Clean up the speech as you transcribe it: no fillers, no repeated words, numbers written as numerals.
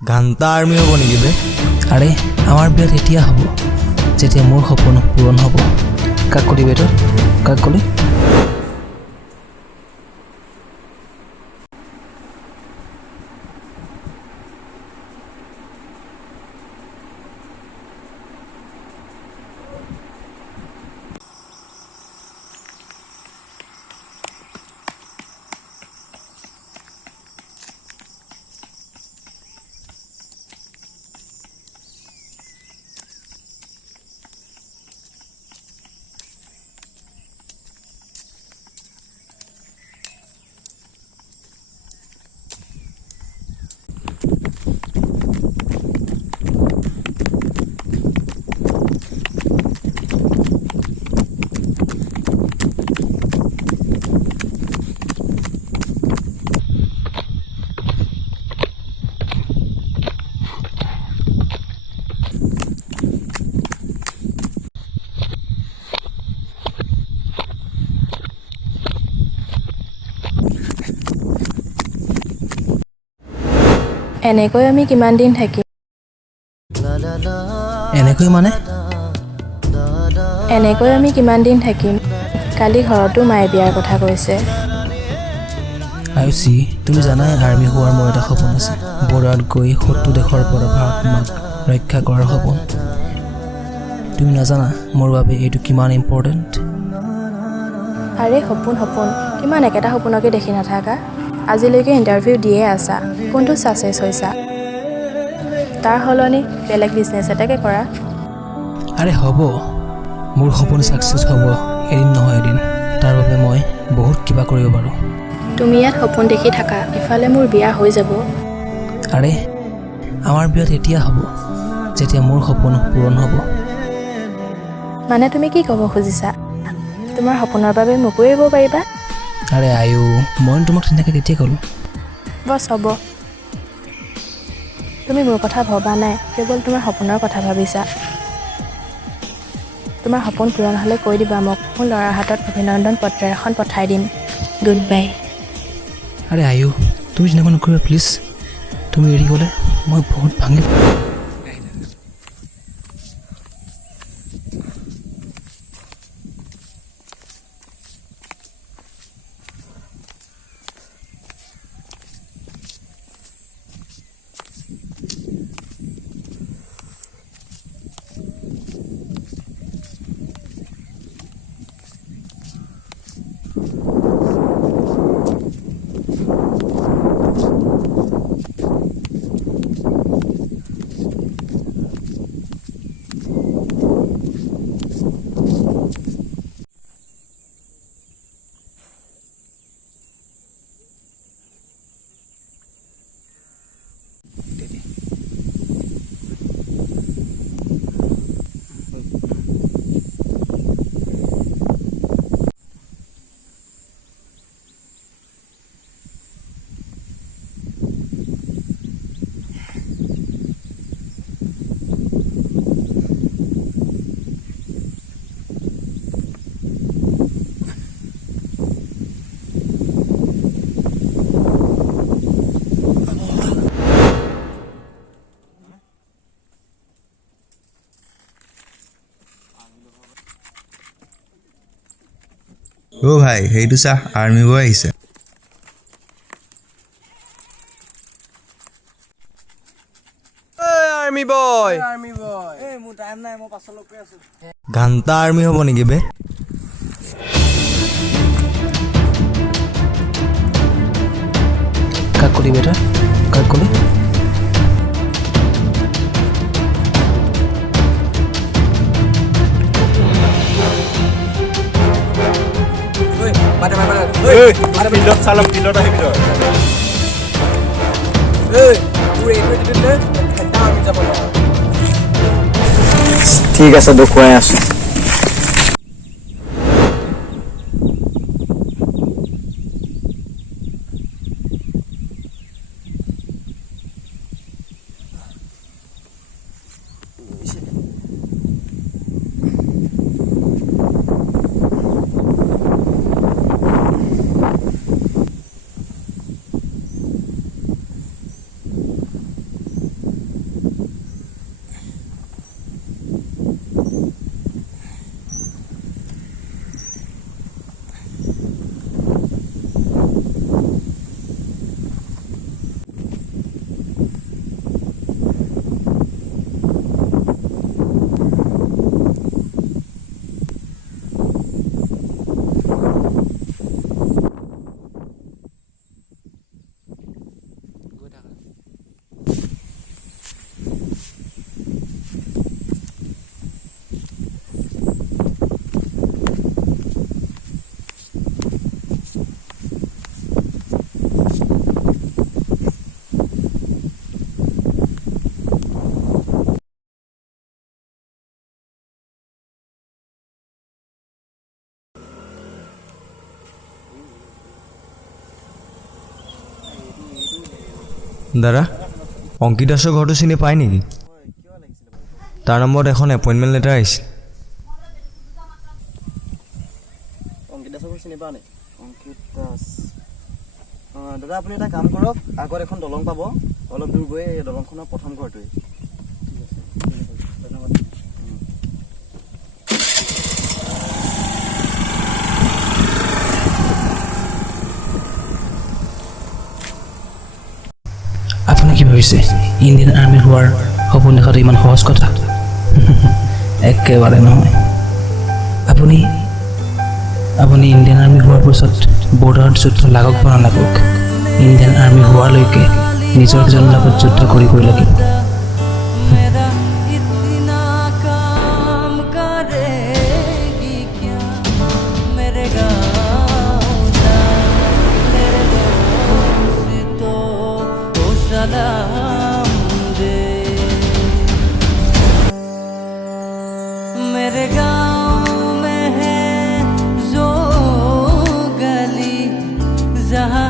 ঘান্তা army হ'ব নেকি বে? আৰে আমাৰ বিয়াত এতিয়া হ'ব যেতিয়া মোৰ সপোন পূৰণ হ'ব। কাক কলি বেটা? কাক কলি? এনেকৈ আমি কিমান দিন থাকিম? এনেকৈ মানে? এনেকৈ আমি কিমান দিন থাকিম? কালি ঘৰতো মায়ে বিয়াৰ কথা কৈছে। আয়ুষি, তুমি জানাই আৰ্মি হোৱাৰ মোৰ এটা সপোন আছে। বৰ্ডাৰত গৈ ৭০ দেশৰ পৰা ভাৰত মাক ৰক্ষা কৰাৰ সপোন। তুমি নাজানা মোৰ বাবে এইটো কিমান ইম্পৰ্টেণ্ট। আৰে সপোন সপোন, কিমান একেটা সপোনকে দেখি নাথাকা? আজিলৈকে ইণ্টাৰভিউ দিয়ে আছা, কোনটো ছাকচেছ হৈছা? তাৰ সলনি বেলেগ বিজনেছ এটাকে কৰা। আৰে হ'ব, মোৰ সপোন ছাকচেছ হ'ব এদিন নহয় এদিন। তাৰ বাবে মই বহুত কিবা কৰিব পাৰোঁ। তুমি ইয়াত সপোন দেখি থাকা, ইফালে মোৰ বিয়া হৈ যাব। আৰে আমাৰ বিয়াত এতিয়া হ'ব যেতিয়া মোৰ সপোন পূৰণ হ'ব। মানে তুমি কি ক'ব খুজিছা? তোমাৰ সপোনৰ বাবে মোকো এৰিব পাৰিবা? আৰে আয়ু, মই তোমাক তেনেকৈ কেতিয়া ক'লোঁ? বছ হ'ব। তুমি মোৰ কথা ভবা নাই, কেৱল তোমাৰ সপোনৰ কথা ভাবিছা। তোমাৰ সপোন পূৰণ হ'লে কৈ দিবা মোক, মোৰ ল'ৰাৰ হাতত অভিনন্দন পত্ৰ এখন পঠাই দিম। Good bye. আৰে আয়ু, তুমি তেনেকুৱা নকৰিবা প্লিজ। তুমি এৰি গ'লে মই বহুত ভাঙিম। অ' ভাই, সেইটো চাহ, আৰ্মি বয় আহিছে। ঘান্তা আৰ্মি হ'ব নেকি বে? কাক কলি বেটা? কাক কলি? ঠিক আছে, দেখুৱাই আছো। দাদা অংকিত দাসৰ ঘৰটো চিনি পায় নেকি? তাৰ নম্বৰত এখন এপইণ্টমেণ্ট লেটাৰ আহিছে। অংকিত দাসক চিনি পাওঁ নে? অংকিত দাস দাদা আপুনি এটা কাম কৰক, আগত এখন দলং পাব, অলপ দূৰ গৈ এই দলংখনৰ প্ৰথম ঘৰটোৱে। ধন্যবাদ। আপুনি কি ভাবিছে ইণ্ডিয়ান আৰ্মি হোৱাৰ সপোন দেখাটো ইমান সহজ কথা? একেবাৰে নহয়। আপুনি ইণ্ডিয়ান আৰ্মি হোৱাৰ পিছত বৰ্ডাৰত যুদ্ধ লাগক বা নালাগক, ইণ্ডিয়ান আৰ্মি হোৱালৈকে নিজৰ কিজনৰ লগত যুদ্ধ কৰিবই লাগিব। मेरे गाँव में है जो गली जहाँ